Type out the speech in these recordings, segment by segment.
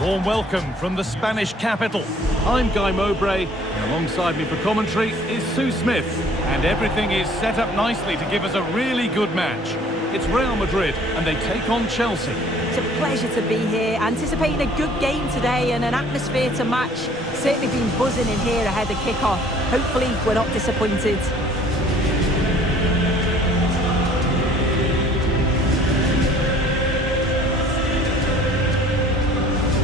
Warm welcome from the Spanish capital. I'm Guy Mowbray, and alongside me for commentary is Sue Smith. And everything is set up nicely to give us a really good match. It's Real Madrid, and they take on Chelsea. It's a pleasure to be here, anticipating a good game today and an atmosphere to match. Certainly been buzzing in here ahead of kick-off. Hopefully we're not disappointed.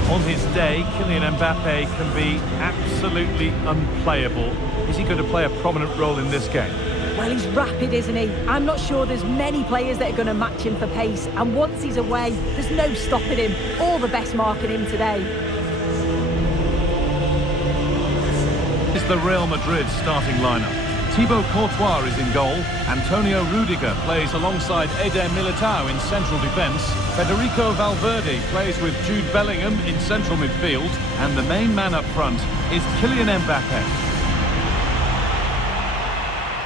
On his day, Kylian Mbappe can be absolutely unplayable. Is he going to play a prominent role in this game? Well, he's rapid, isn't he? I'm not sure there's many players that are going to match him for pace. And once he's away, there's no stopping him. All the best marking him today. It's the Real Madrid starting lineup. Thibaut Courtois is in goal. Antonio Rudiger plays alongside Eder Militao in central defence. Federico Valverde plays with Jude Bellingham in central midfield. And the main man up front is Kylian Mbappe.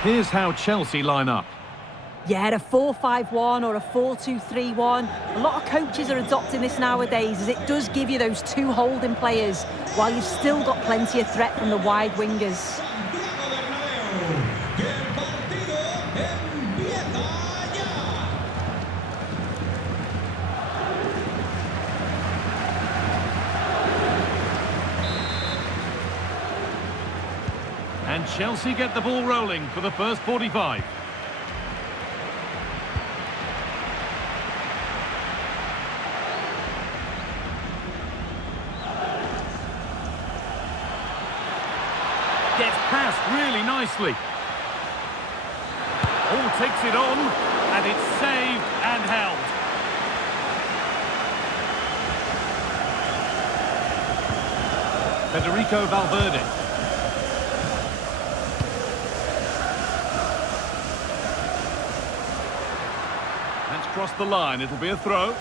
Here's how Chelsea line up. Yeah, a 4-5-1 or a 4-2-3-1. A lot of coaches are adopting this nowadays, as it does give you those two holding players, while you've still got plenty of threat from the wide wingers. And Chelsea get the ball rolling for the first 45. Gets past really nicely. Oh, takes it on, and it's saved and held. Federico Valverde. Across the line, it'll be a throw.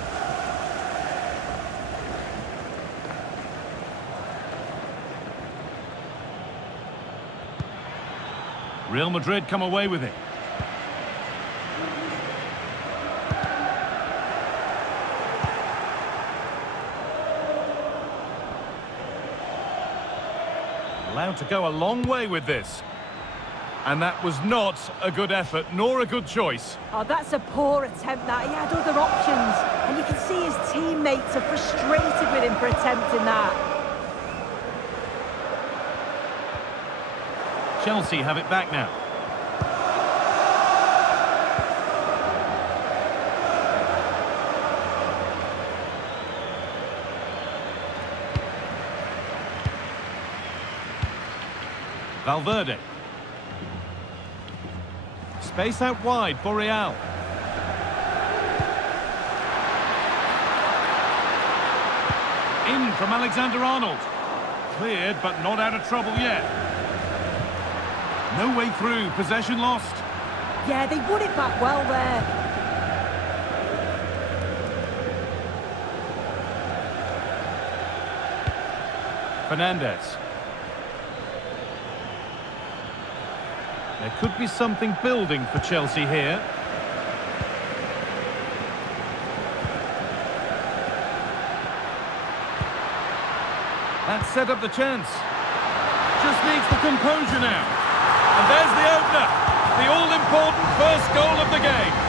Real Madrid come away with it. Allowed to go a long way with this. And that was not a good effort, nor a good choice. Oh, that's a poor attempt, that. He had other options. And you can see his teammates are frustrated with him for attempting that. Chelsea have it back now. Valverde. Space out wide for Real. In from Alexander-Arnold. Cleared, but not out of trouble yet. No way through, possession lost. Yeah, they won it back well there. Fernandez. There could be something building for Chelsea here. That set up the chance. Just needs the composure now. And there's the opener. The all-important first goal of the game.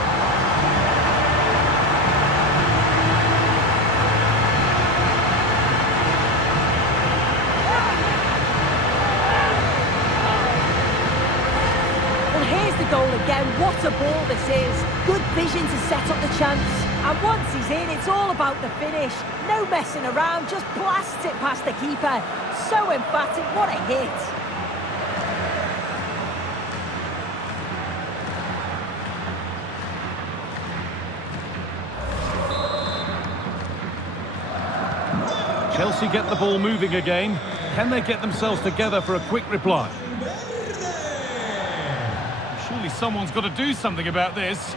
Goal again. What a ball this is. Good vision to set up the chance. And once he's in, it's all about the finish. No messing around, just blasts it past the keeper. So emphatic, what a hit. Chelsea get the ball moving again. Can they get themselves together for a quick reply? Surely someone's got to do something about this.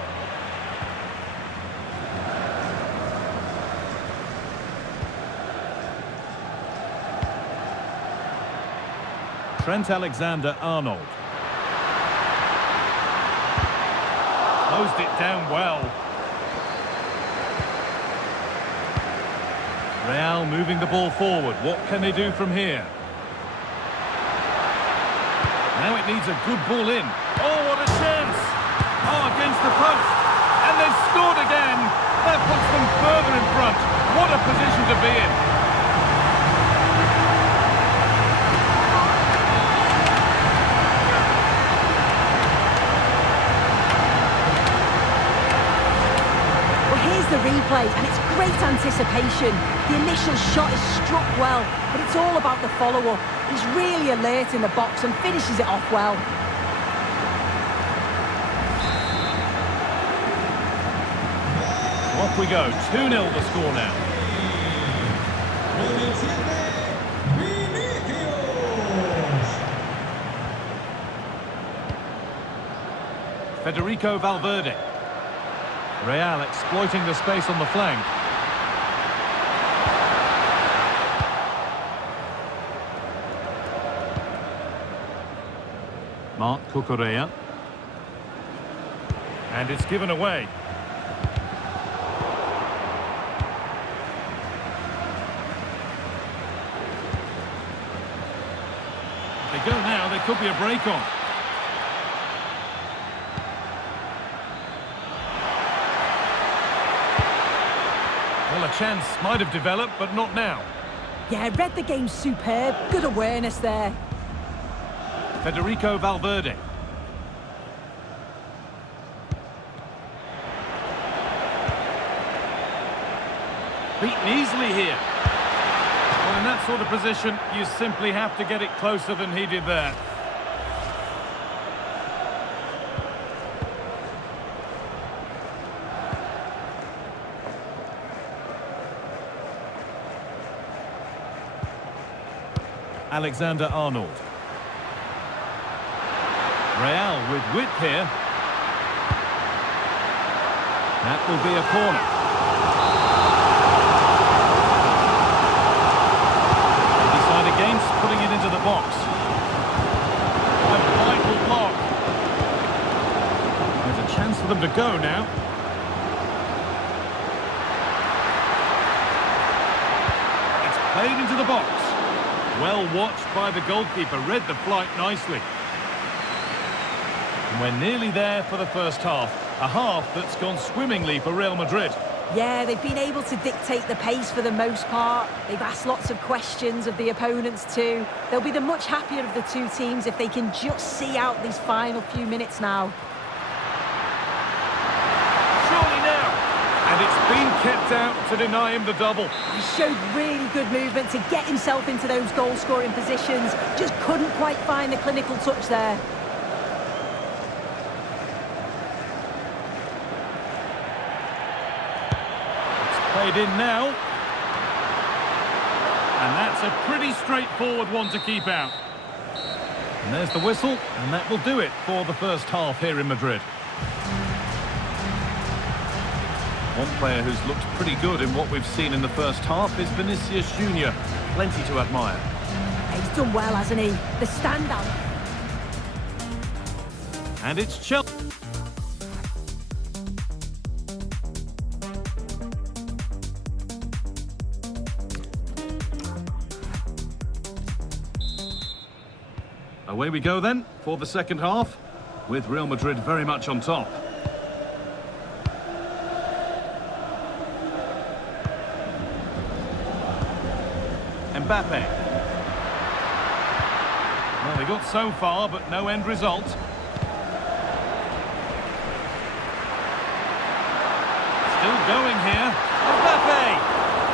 Trent Alexander-Arnold. Closed it down well. Real moving the ball forward. What can they do from here? Now it needs a good ball in. Oh, what a chance! Oh, against the post. And they've scored again. That puts them further in front. What a position to be in. Well, here's the replay, and it's great anticipation. The initial shot is struck well, but it's all about the follow-up. He's really alert in the box and finishes it off well. Off we go, 2-0 the score now. Federico Valverde. Real exploiting the space on the flank. Marc Cucurella. And it's given away. They go now, there could be a break on. Well, a chance might have developed, but not now. Yeah, read the game superb. Good awareness there. Federico Valverde. Beaten easily here. Well, in that sort of position, you simply have to get it closer than he did there. Alexander-Arnold. Real with width here. That will be a corner. They decide against putting it into the box. A vital block. There's a chance for them to go now. It's played into the box. Well watched by the goalkeeper, read the flight nicely. And we're nearly there for the first half. A half that's gone swimmingly for Real Madrid. Yeah, they've been able to dictate the pace for the most part. They've asked lots of questions of the opponents too. They'll be the much happier of the two teams if they can just see out these final few minutes now. Surely now. And it's been kept out to deny him the double. He showed really good movement to get himself into those goal-scoring positions. Just couldn't quite find the clinical touch there. Played in now. And that's a pretty straightforward one to keep out. And there's the whistle, and that will do it for the first half here in Madrid. One player who's looked pretty good in what we've seen in the first half is Vinicius Junior. Plenty to admire. He's done well, hasn't he? The standout. And it's Chelsea. Away we go then for the second half, with Real Madrid very much on top. Mbappe. Well, they got so far, but no end result. Still going here. Mbappe!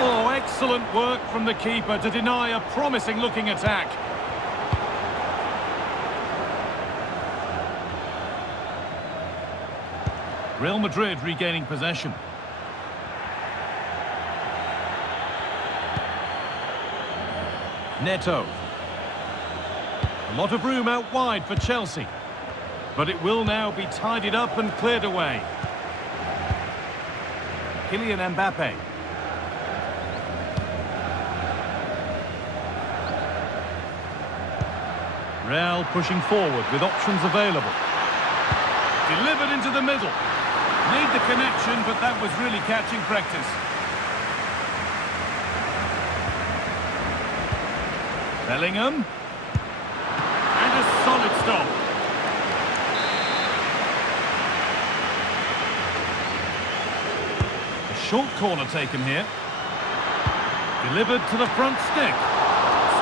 Oh, excellent work from the keeper to deny a promising-looking attack. Real Madrid regaining possession. Neto. A lot of room out wide for Chelsea. But it will now be tidied up and cleared away. Kylian Mbappe. Real pushing forward with options available. Delivered into the middle. Made the connection, but that was really catching practice. Bellingham. And a solid stop. A short corner taken here. Delivered to the front stick.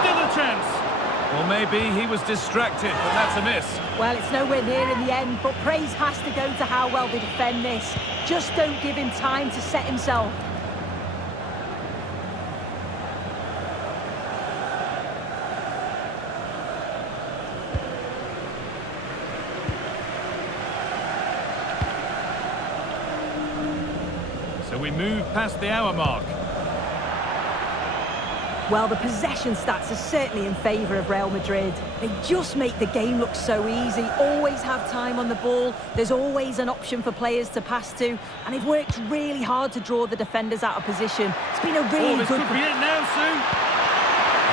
Still a chance. Well, maybe he was distracted, but that's a miss. Well, it's nowhere near in the end, but praise has to go to how well they defend this. Just don't give him time to set himself. So we move past the hour mark. Well, the possession stats are certainly in favour of Real Madrid. They just make the game look so easy, always have time on the ball, there's always an option for players to pass to, and they've worked really hard to draw the defenders out of position. It's been a really this good... could be it now, Sue.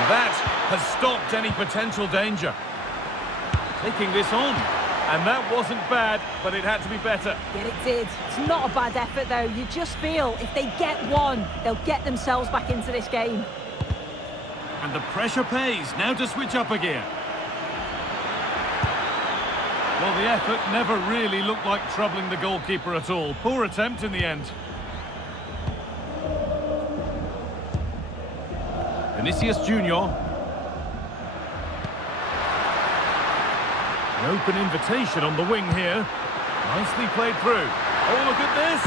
That has stopped any potential danger. Taking this on. And that wasn't bad, but it had to be better. Yeah, it did. It's not a bad effort, though. You just feel if they get one, they'll get themselves back into this game. And the pressure pays. Now to switch up a gear. Well, the effort never really looked like troubling the goalkeeper at all. Poor attempt in the end. Vinicius Junior. An open invitation on the wing here. Nicely played through. Oh, look at this.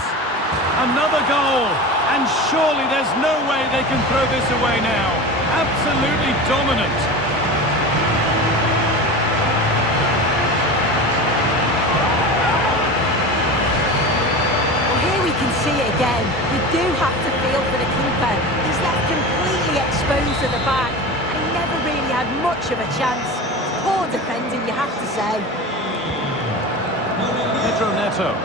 Another goal. And surely there's no way they can throw this away now. Absolutely dominant. Well, here we can see it again. You do have to feel for the keeper. He's left completely exposed to the back. He never really had much of a chance. Poor defending, you have to say. Pedro Neto.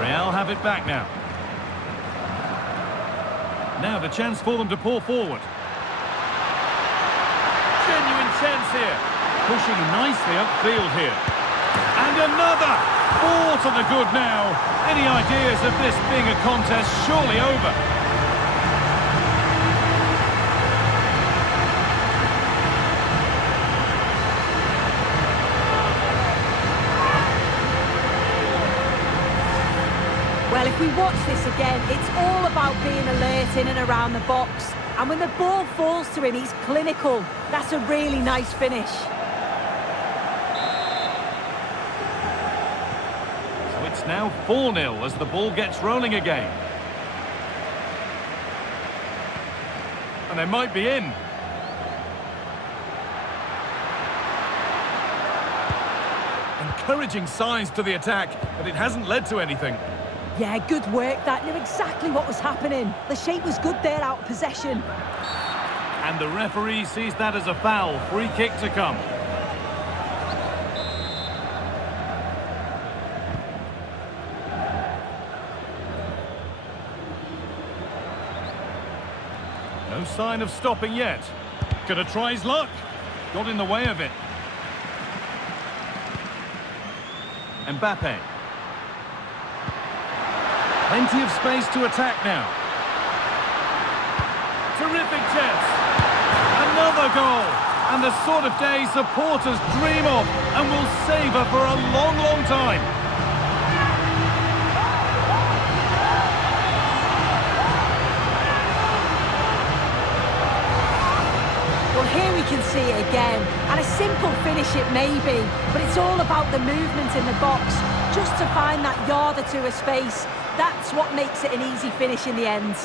Real have it back now. Now the chance for them to pour forward. Genuine chance here. Pushing nicely upfield here. And another! 4 to the good now. Any ideas of this being a contest surely over? Well, if we watch this again, it's all about being alert in and around the box. And when the ball falls to him, he's clinical. That's a really nice finish. So it's now 4-0 as the ball gets rolling again. And they might be in. Encouraging signs to the attack, but it hasn't led to anything. Yeah, good work. That knew exactly what was happening. The shape was good there out of possession. And the referee sees that as a foul. Free kick to come. No sign of stopping yet. Gonna try his luck. Got in the way of it. Mbappe. Plenty of space to attack now. Terrific chance. Another goal. And the sort of day supporters dream of and will savour for a long, long time. Well, here we can see it again. And a simple finish it may be, but it's all about the movement in the box. Just to find that yard or two of space. That's what makes it an easy finish in the end.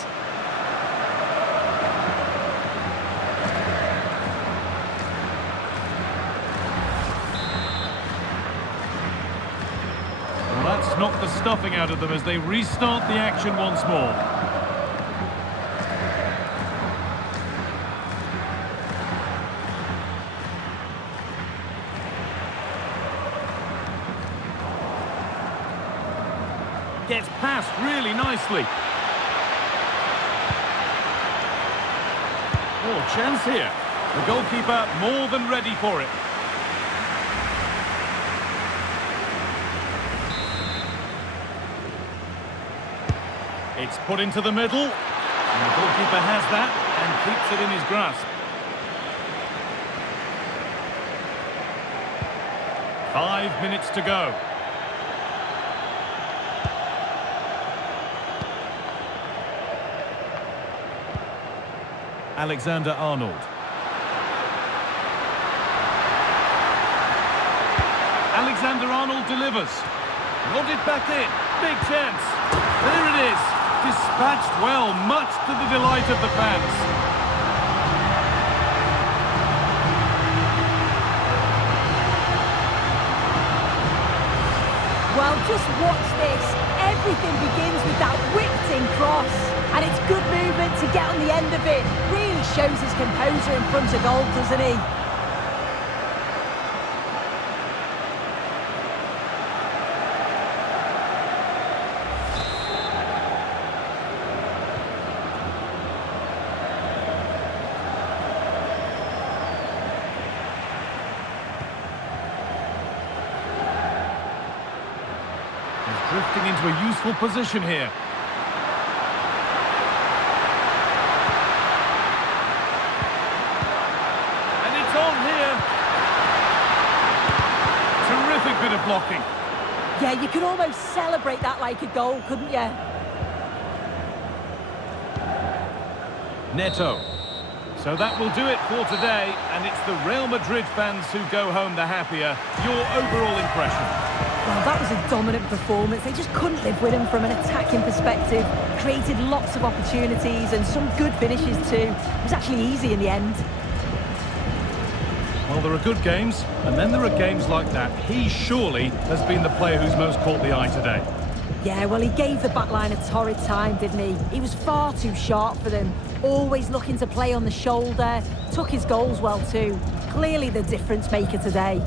Well, that's knocked the stuffing out of them as they restart the action once more. Gets past really nicely. Oh, chance here. The goalkeeper more than ready for it. It's put into the middle. And the goalkeeper has that and keeps it in his grasp. 5 minutes to go. Alexander-Arnold. Alexander-Arnold delivers. Nodded back in. Big chance. There it is. Dispatched well, much to the delight of the fans. Well, just watch this. Everything begins with that whipped-in cross. And it's good movement to get on the end of it. Really shows his composure in front of goal, doesn't he? He's drifting into a useful position here. And it's on here. Terrific bit of blocking. Yeah, you could almost celebrate that like a goal, couldn't you? Neto. So that will do it for today, and it's the Real Madrid fans who go home the happier. Your overall impression? Well, that was a dominant performance. They just couldn't live with him from an attacking perspective. Created lots of opportunities and some good finishes too. It was actually easy in the end. Well, there are good games, and then there are games like that. He surely has been the player who's most caught the eye today. Yeah, well, he gave the back line a torrid time, didn't he? He was far too sharp for them. Always looking to play on the shoulder. Took his goals well too. Clearly the difference maker today.